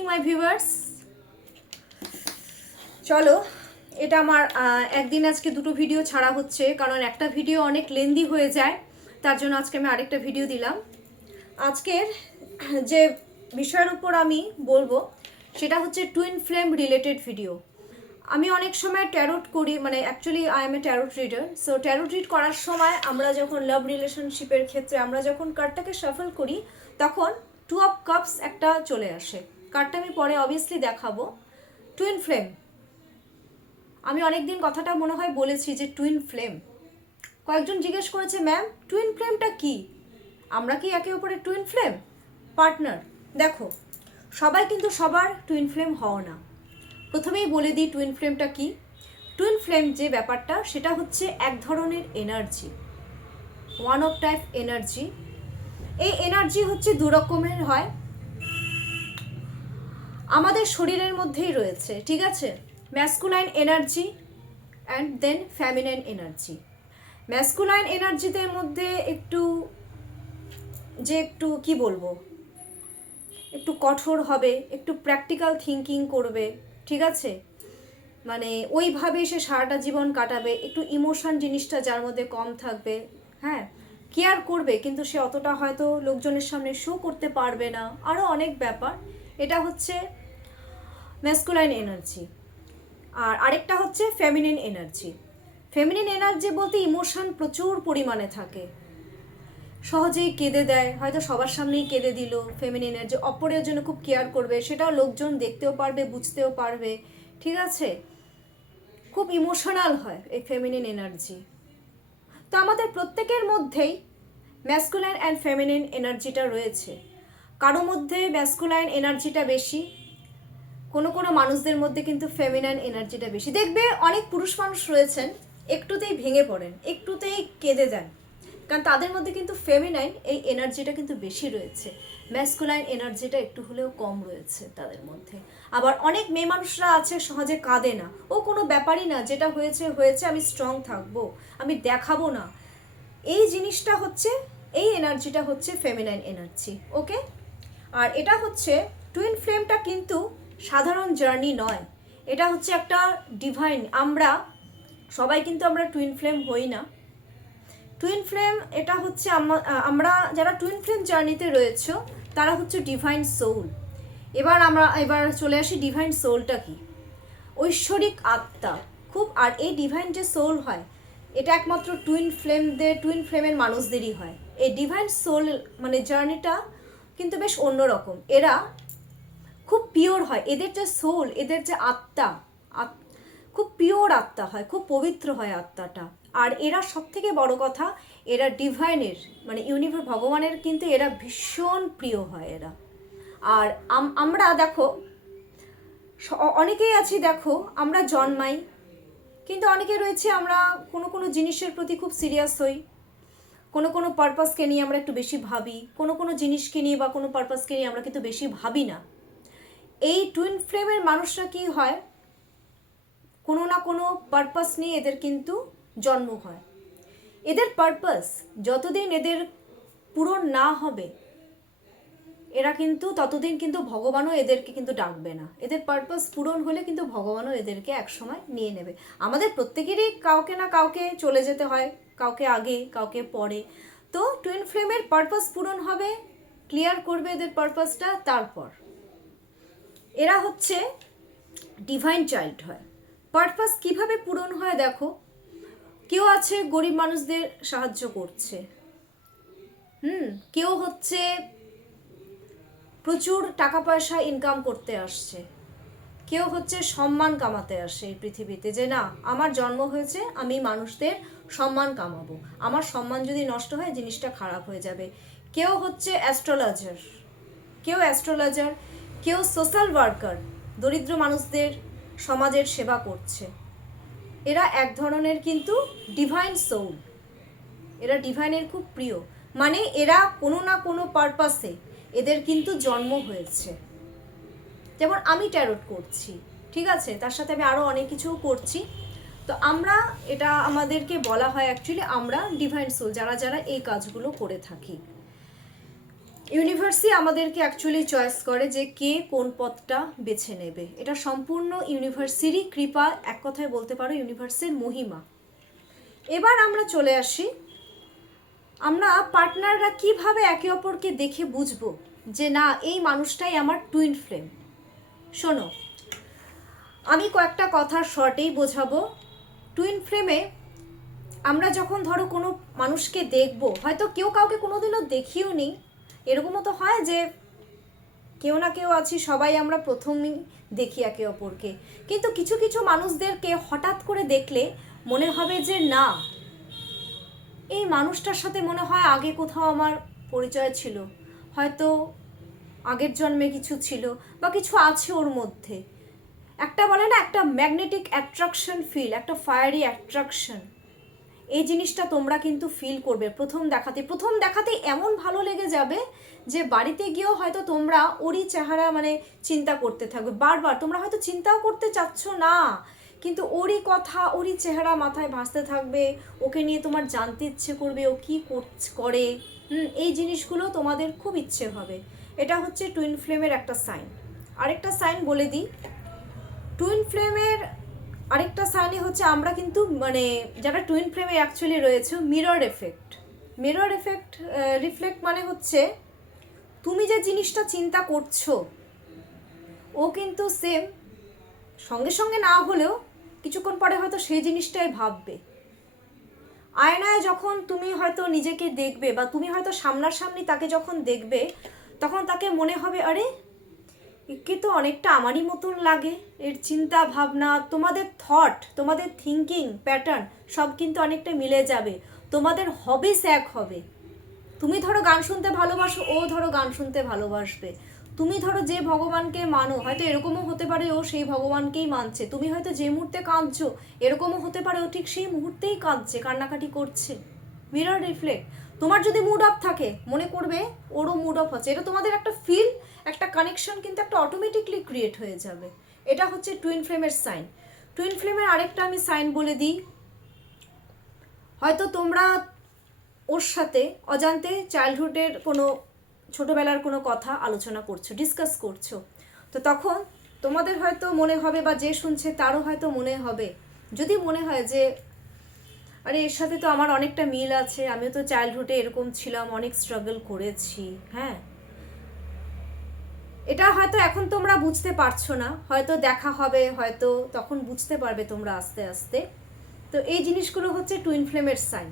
Evening my viewers. চলো, এটা আমার একদিন আজকে দুটো ভিডিও ছাড়া হচ্ছে, কারণ একটা ভিডিও অনেক লেন্দি হয়ে যায়, তার জন্য আজকে আমি আরেকটা ভিডিও দিলাম। আজকের যে বিষয়ের উপর আমি বলবো সেটা হচ্ছে টুইন ফ্লেম রিলেটেড ভিডিও। আমি অনেক সময় ট্যারোট করি, মানে actually I M A tarot reader. So tarot read করার সময় আমরা যখন লাভ রিলেশনশিপের ক্ষেত্রে আমরা যখন কার্ডটাকে শাফল করি, তখন 2 অফ কাপস একটা চলে আসে। কার্ডটা আমি পরে অবভিয়াসলি দেখাবো। টুইন ফ্লেম, আমি অনেকদিন কথাটা মনে হয় বলেছি যে টুইন ফ্লেম। কয়েকজন জিজ্ঞেস করেছে, ম্যাম টুইন ফ্লেমটা কি? আমরা কি একে অপরের টুইন ফ্লেম, পার্টনার? দেখো, সবাই কিন্তু সবার টুইন ফ্লেম হও না। প্রথমেই বলে দিই টুইন ফ্লেমটা কি। টুইন ফ্লেম যে ব্যাপারটা, সেটা হচ্ছে এক ধরনের energy, one of type energy. এই এনার্জি হচ্ছে দু রকমের হয়, আমাদের শরীরের মধ্যেই রয়েছে, ঠিক আছে? Masculine energy and then feminine energy. Masculine এনার্জিদের মধ্যে একটু কি বলবো, একটু কঠোর হবে, একটু প্র্যাকটিক্যাল থিঙ্কিং করবে, ঠিক আছে? মানে ওইভাবে সে সারাটা জীবন কাটাবে, একটু ইমোশন জিনিসটা যার মধ্যে কম থাকবে, হ্যাঁ, কেয়ার করবে, কিন্তু সে অতটা হয়তো লোকজনের সামনে শো করতে পারবে না, আরও অনেক ব্যাপার। এটা হচ্ছে ম্যাসকুলাইন এনার্জি। আর আরেকটা হচ্ছে ফেমিনিন এনার্জি। ফেমিনিন এনার্জি বলতে ইমোশন প্রচুর পরিমাণে থাকে, সহজেই কেঁদে দেয়, হয়তো সবার সামনেই কেঁদে দিল। ফেমিনিন এনার্জি অপরের জন্য খুব কেয়ার করবে, সেটাও লোকজন দেখতেও পারবে, বুঝতেও পারবে, ঠিক আছে? খুব ইমোশনাল হয় এই ফেমিনিন এনার্জি। তো আমাদের প্রত্যেকের মধ্যেই ম্যাসকুলাইন অ্যান্ড ফেমিনিন এনার্জিটা রয়েছে। কারো মধ্যে ম্যাসকুলাইন এনার্জিটা বেশি, কোনো মানুষদের মধ্যে কিন্তু ফেমিনাইন এনার্জিটা বেশি। দেখবে অনেক পুরুষ মানুষ রয়েছেন, একটুতেই ভেঙে পড়েন, একটুতেই কেঁদে দেন, কারণ তাদের মধ্যে কিন্তু ফেমিনাইন এই এনার্জিটা কিন্তু বেশি রয়েছে, ম্যাসকুলাইন এনার্জিটা একটু হলেও কম রয়েছে তাদের মধ্যে। আবার অনেক মেয়ে মানুষরা আছে সহজে কাঁদে না, ও কোনো ব্যাপারই না, যেটা হয়েছে হয়েছে, আমি স্ট্রং থাকবো, আমি দেখাবো না। এই জিনিসটা হচ্ছে, এই এনার্জিটা হচ্ছে ফেমিনাইন এনার্জি, ওকে? আর এটা হচ্ছে টুইন ফ্লেমটা কিন্তু সাধারণ জার্নি নয়, এটা হচ্ছে একটা ডিভাইন। আমরা সবাই কিন্তু আমরা টুইন ফ্লেম হই না। টুইন ফ্লেম এটা হচ্ছে আমরা যারা টুইন ফ্লেম জার্নিতে রয়েছে তারা হচ্ছে ডিভাইন সোল। এবার চলে আসি ডিভাইন সোলটা কি। ঐশ্বরিক আত্মা খুব। আর এই ডিভাইন যে সোল হয়, এটা একমাত্র টুইন ফ্লেমের মানুষদেরই হয়। এই ডিভাইন সোল মানে জার্নিটা কিন্তু বেশ অন্যরকম। এরা খুব পিওর হয়, এদের যে সোল, এদের যে আত্মা, খুব পিওর আত্মা হয়, খুব পবিত্র হয় আত্মাটা। আর এরা সব থেকে বড় কথা, এরা ডিভাইনের মানে ভগবানের কিন্তু এরা ভীষণ প্রিয় হয় এরা। আর আমরা দেখো, অনেকেই আছি, দেখো আমরা জন্মাই, কিন্তু অনেকে রয়েছে আমরা কোনো জিনিসের প্রতি খুব সিরিয়াস হই, কোনো পারপাসকে নিয়ে আমরা একটু বেশি ভাবি, কোনো জিনিসকে নিয়ে বা কোনো পারপাসকে নিয়ে আমরা কিন্তু বেশি ভাবি না। এই টুইন ফ্লেমের মানুষরা কি হয়, কোনো না কোনো পারপাস নিয়ে এদের কিন্তু জন্ম হয়। এদের পারপাস যতদিন এদের পূরণ না হবে, এরা কিন্তু ততদিন কিন্তু ভগবানও এদেরকে কিন্তু ডাকবে না। এদের পারপাস পূরণ হলে কিন্তু ভগবানও এদেরকে একসময় নিয়ে নেবে। আমাদের প্রত্যেকেরই কাউকে না কাউকে চলে যেতে হয়, কাউকে আগে কাউকে পরে। তো টুইন ফ্লেমের পারপাস পূরণ হবে, ক্লিয়ার করবে এদের পারপাসটা, তারপর এরা হচ্ছে ডিভাইন চাইল্ড হয়। পারপাস কিভাবে পূরণ হয় দেখো, কেউ আছে গরিব মানুষদের সাহায্য করছে, কেউ হচ্ছে প্রচুর টাকা পয়সা ইনকাম করতে আসছে, কেউ হচ্ছে সম্মান কামাতে আসে এই পৃথিবীতে, যে না আমার জন্ম হয়েছে, আমি মানুষদের সম্মান কামাবো, আমার সম্মান যদি নষ্ট হয় জিনিসটা খারাপ হয়ে যাবে। কেউ হচ্ছে অ্যাস্ট্রোলজার, কেউ সোশ্যাল ওয়ার্কার, দরিদ্র মানুষদের সমাজের সেবা করছে। এরা এক ধরনের কিন্তু ডিভাইন সোল, এরা ডিভাইনের খুব প্রিয়। মানে এরা কোনো না কোনো পারপাসে এদের কিন্তু জন্ম হয়েছে। যেমন আমি ট্যারোট করছি, ঠিক আছে, তার সাথে আমি আরও অনেক কিছুও করছি। তো আমরা, এটা আমাদেরকে বলা হয় অ্যাকচুয়ালি আমরা ডিভাইন সোল যারা এই কাজগুলো করে থাকি। ইউনিভার্সই আমাদেরকে অ্যাকচুয়ালি চয়েস করে যে কে কোন পথটা বেছে নেবে। এটা সম্পূর্ণ ইউনিভার্সেরই কৃপা, এক কথায় বলতে পারো ইউনিভার্সের মহিমা। এবার আমরা চলে আসি, আমরা পার্টনাররা কিভাবে একে অপরকে দেখে বুঝবো যে না এই মানুষটাই আমার টুইন ফ্লেম। শোনো, আমি কয়েকটা কথা শর্টেই বোঝাবো। টুইন ফ্লেমে আমরা যখন ধরো কোনো মানুষকে দেখবো, হয়তো কেউ কাউকে কোনোদিনও দেখিও নি, এরকমও তো হয় যে কেউ না কেউ আছি, সবাই আমরা প্রথমেই দেখি একে অপরকে, কিন্তু কিছু কিছু মানুষদেরকে হঠাৎ করে দেখলে মনে হবে যে না এই মানুষটার সাথে মনে হয় আগে কোথাও আমার পরিচয় ছিল, হয়তো আগের জন্মে কিছু ছিল বা কিছু আছে ওর মধ্যে। একটা বলে না একটা ম্যাগনেটিক অ্যাট্রাকশন ফিল, একটা ফায়ারি অ্যাট্রাকশন, এই জিনিসটা তোমরা কিন্তু ফিল করবে প্রথম দেখাতে এমন ভালো লেগে যাবে যে বাড়িতে গিয়েও হয়তো তোমরা ওরই চেহারা মানে চিন্তা করতে থাকবে বারবার। তোমরা হয়তো চিন্তাও করতে চাচ্ছ না, কিন্তু ওরই কথা ওরই চেহারা মাথায় ভাসতে থাকবে, ওকে নিয়ে তোমার জানতে ইচ্ছে করবে ও কী করে। এই জিনিসগুলো তোমাদের খুব ইচ্ছে হবে। এটা হচ্ছে টুইন ফ্লেমের একটা সাইন। আরেকটা সাইন বলে দিই, টুইন ফ্লেমের আরেকটা সাইনে হচ্ছে আমরা কিন্তু মানে যারা টুইন ফ্লেমে অ্যাকচুয়ালি রয়েছে, mirror effect. Mirror effect reflect মানে হচ্ছে তুমি যে জিনিসটা চিন্তা করছো ও কিন্তু সেম, সঙ্গে সঙ্গে না হলেও কিছুক্ষণ পরে হয়তো সেই জিনিসটাই ভাববে। আয়নায় যখন তুমি হয়তো নিজেকে দেখবে বা তুমি হয়তো সামনাসামনি তাকে যখন দেখবে, তখন তাকে মনে হবে আরে একে তো অনেকটা আমারই মতন লাগে, এর চিন্তা ভাবনা, তোমাদের থট, তোমাদের থিঙ্কিং প্যাটার্ন সব কিন্তু অনেকটা মিলে যাবে, তোমাদের হবিস এক হবে। তুমি ধরো গান শুনতে ভালোবাসো, ও ধরো গান শুনতে ভালোবাসবে। তুমি ধরো যে ভগবানকে মানো, হয়তো এরকমও হতে পারে ও সেই ভগবানকেই মানছে। তুমি হয়তো যে মুহূর্তে কাঁদছো, এরকমও হতে পারে ও ঠিক সেই মুহূর্তেই কাঁদছে, কান্নাকাটি করছে। Mirror reflect. তোমার যদি মুড অফ থাকে, মনে করবে ওরও মুড অফ হচ্ছে, এটা তোমাদের একটা ফিল, একটা কানেকশন কিন্তু একটা অটোমেটিকলি ক্রিয়েট হয়ে যাবে। এটা হচ্ছে টুইন ফ্লেমের সাইন। টুইন ফ্লেমের আরেকটা আমি সাইন বলে দিই, হয়তো তোমরা ওর সাথে অজান্তে চাইল্ডহুডের কোনো ছোটোবেলার কোনো কথা আলোচনা করছো, ডিসকাস করছো, তো তখন তোমাদের হয়তো মনে হবে বা যে শুনছে তারও হয়তো মনে হবে, যদি মনে হয় যে আরে এর সাথে তো আমার অনেকটা মিল আছে, আমিও তো চাইল্ডহুডে এরকম ছিলাম, অনেক স্ট্রাগল করেছি। হ্যাঁ, এটা হয়তো এখন তোমরা বুঝতে পারছো না, হয়তো দেখা হবে, হয়তো তখন বুঝতে পারবে তোমরা আস্তে আস্তে। তো এই জিনিসগুলো হচ্ছে টুইন ফ্লেমের সাইন।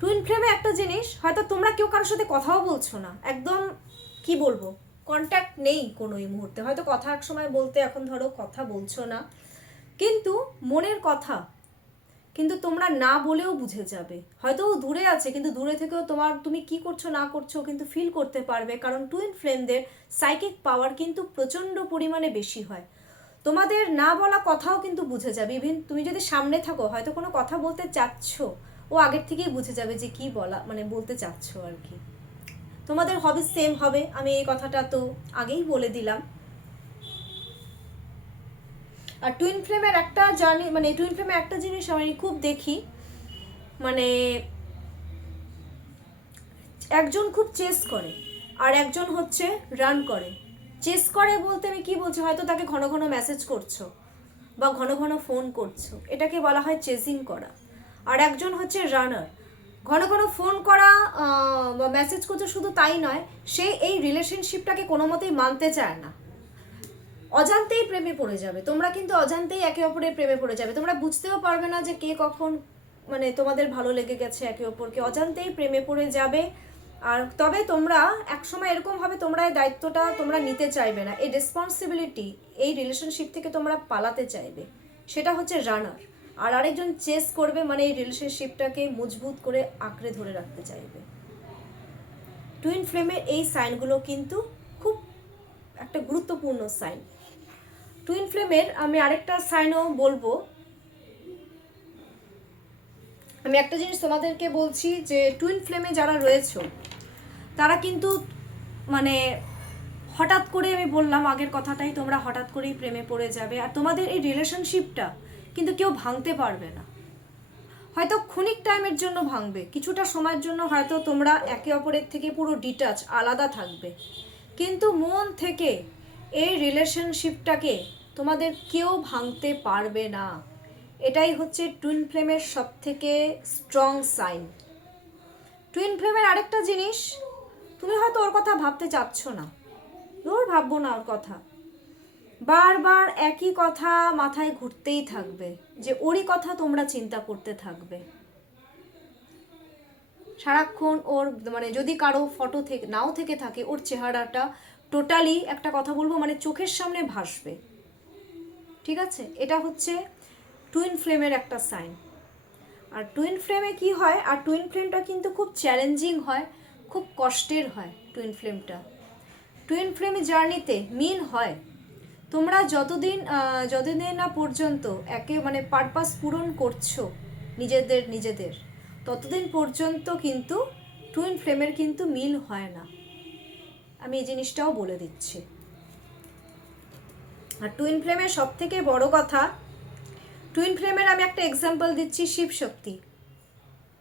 টুইন ফ্লেমে একটা জিনিস, হয়তো তোমরা কেউ কারোর সাথে কথাও বলছো না, একদম কি বলবো কন্ট্যাক্ট নেই কোনো এই মুহূর্তে, হয়তো কথা এক সময় বলতে, এখন ধরো কথা বলছো না, কিন্তু মনের কথা কিন্তু তোমরা না বলেও বুঝে যাবে। হয়তো ও দূরে আছে, কিন্তু দূরে থেকেও তুমি কি করছো না করছো কিন্তু ফিল করতে পারবে, কারণ টুইন ফ্লেমদের সাইকিক পাওয়ার কিন্তু প্রচণ্ড পরিমাণে বেশি হয়। তোমাদের না বলা কথাও কিন্তু বুঝে যাবে। ইভেন তুমি যদি সামনে থাকো, হয়তো কোনো কথা বলতে চাচ্ছ, ও আগের থেকেই বুঝে যাবে যে কি বলা মানে বলতে চাচ্ছ আর কি। তোমাদের হবি সেম হবে, আমি এই কথাটা তো আগেই বলে দিলাম। আর টুইন ফ্লেমের একটা জার্নি, মানে টুইন ফ্লেমের একটা জিনিস আমি খুব দেখি, মানে একজন খুব চেস করে আর একজন হচ্ছে রান করে। চেস করে বলতে আমি কি বলছি, হয়তো তাকে ঘন ঘন মেসেজ করছো বা ঘন ঘন ফোন করছো, এটাকে বলা হয় চেজিং করা। আর একজন হচ্ছে রানার, ঘন ঘন ফোন করা বা মেসেজ করছে, শুধু তাই নয়, সে এই রিলেশনশিপটাকে কোনো মতেই মানতে চায় না, অজান্তেই প্রেমে পড়ে যাবে। তোমরা কিন্তু অজান্তেই একে অপরের প্রেমে পড়ে যাবে, তোমরা বুঝতেও পারবে না যে কে কখন মানে তোমাদের ভালো লেগে গেছে একে অপরকে, অজান্তেই প্রেমে পড়ে যাবে। আর তবে তোমরা একসময় এরকম হবে, তোমরা এই দায়িত্বটা তোমরা নিতে চাইবে না, এই রেসপন্সিবিলিটি এই রিলেশনশিপ থেকে তোমরা পালাতে চাইবে, সেটা হচ্ছে রানার। আর আরেকজন চেস করবে, মানে এই রিলেশনশিপটাকে মজবুত করে আঁকড়ে ধরে রাখতে চাইবে। টুইন ফ্লেমের এই সাইনগুলো কিন্তু খুব একটা গুরুত্বপূর্ণ সাইন। টুইন ফ্লেমের আমি আরেকটা সাইনও বলবো, আমি একটা জিনিস তোমাদেরকে বলছি যে টুইন ফ্লেমে যারা রয়েছে তারা কিন্তু মানে হঠাৎ করে, আমি বললাম আগের কথাটাই, তোমরা হঠাৎ করেই প্রেমে পড়ে যাবে, আর তোমাদের এই রিলেশনশিপটা কিন্তু কেউ ভাঙতে পারবে না। হয়তো ক্ষণিক টাইমের জন্য ভাঙবে, কিছুটা সময়ের জন্য হয়তো তোমরা একে অপরের থেকে পুরো ডিটাচ, আলাদা থাকবে, কিন্তু মন থেকে এই রিলেশনশিপটাকে তোমাদের কেউ ভাঙতে পারবে না। এটাই হচ্ছে টুইন ফ্লেমের সব থেকে স্ট্রং সাইন। টুইন ফ্লেমের আরেকটা জিনিস, তুমি হয়তো ওর কথা ভাবতে চাচ্ছ না, ওর ভাববো না ওর কথা, বারবার একই কথা মাথায় ঘুরতেই থাকবে, যে ওরই কথা তোমরা চিন্তা করতে থাকবে সারাক্ষণ। ওর মানে যদি কারো ফটো থেকে নাও থেকে থাকে, ওর চেহারাটা টোটালি, একটা কথা বলবো, মানে চোখের সামনে ভাসবে, ঠিক আছে? এটা হচ্ছে টুইন ফ্লেমের একটা সাইন। আর টুইন ফ্লেমে কি হয়, আর টুইন ফ্লেমটা কিন্তু খুব চ্যালেঞ্জিং হয়, খুব কষ্টের হয় টুইন ফ্লেমটা। টুইন ফ্লেম জার্নিতে মিন হয়, তোমরা যতদিন না পর্যন্ত একে মানে পারপাস পূরণ করছো নিজেদের, ততদিন পর্যন্ত কিন্তু টুইন ফ্লেমের কিন্তু মিল হয় না, আমি এই জিনিসটাও বলে দিচ্ছি। আর টুইন ফ্লেমের সব থেকে বড় কথা, টুইন ফ্লেমের আমি একটা এক্সাম্পল দিচ্ছি, শিবশক্তি,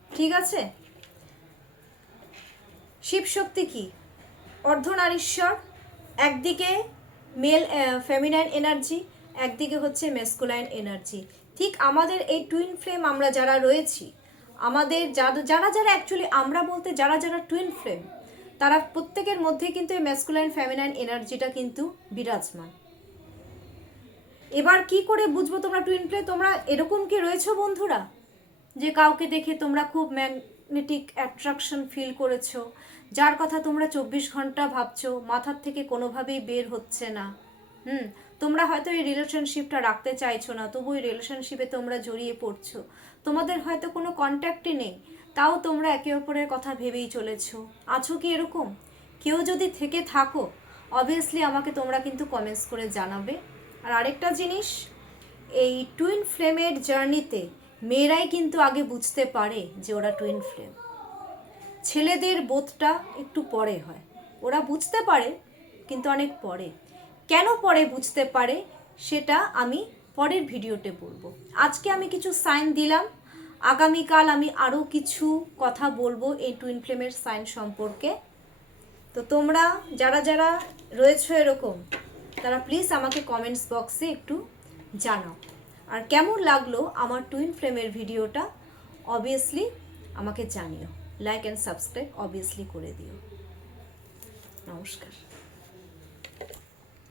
ঠিক আছে? শিবশক্তি কি? অর্ধনারীশ্বর, একদিকে মেল ফেমিনাইন এনার্জি, একদিকে হচ্ছে মেসকুলাইন এনার্জি। ঠিক আমাদের এই টুইন ফ্লেম আমরা যারা রয়েছি, আমাদের যারা অ্যাকচুয়ালি, আমরা বলতে যারা টুইন ফ্লেম, তারা প্রত্যেকের মধ্যে কিন্তু এই মেসকুলাইন ফেমিনাইন এনার্জিটা কিন্তু বিরাজমান। এবার কি করে বুঝবো তোমরা টুইন ফ্লেম? তোমরা এরকম কি রয়েছো বন্ধুরা, যে কাউকে দেখে তোমরা খুব ম্যাগনেটিক অ্যাট্রাকশন ফিল করেছো, যার কথা তোমরা 24 ঘন্টা ভাবছো, মাথার থেকে কোনোভাবেই বের হচ্ছে না। তোমরা হয়তো এই রিলেশনশিপটা রাখতে চাইছো না, তবু এই রিলেশনশিপে তোমরা জড়িয়ে পড়ছো, তোমাদের হয়তো কোনো কন্ট্যাক্টই নেই, তাও তোমরা একে অপরের কথা ভেবেই চলেছো। আছো কি এরকম? কেউ যদি থেকে থাকো, অবভিয়াসলি আমাকে তোমরা কিন্তু কমেন্টস করে জানাবে। আর আরেকটা জিনিস, এই টুইন ফ্লেমের জার্নিতে মেয়েরাই কিন্তু আগে বুঝতে পারে যে ওরা টুইন ফ্লেম, ছেলেদের বোধটা একটু পরে হয়, ওরা বুঝতে পারে কিন্তু অনেক পরে। কেন পরে বুঝতে পারে সেটা আমি পরের ভিডিওতে বলবো। আজকে আমি কিছু সাইন দিলাম, আগামীকাল আমি আরও কিছু কথা বলবো এই টুইন ফ্লেমের সাইন সম্পর্কে। তো তোমরা যারা রয়েছো এরকম, তারা প্লিজ আমাকে কমেন্টস বক্সে একটু জানাও, আর কেমন লাগলো আমার টুইন ফ্লেমের ভিডিওটা অবভিয়াসলি আমাকে জানিও। লাইক অ্যান্ড সাবস্ক্রাইব অবভিয়াসলি করে দিও। নমস্কার।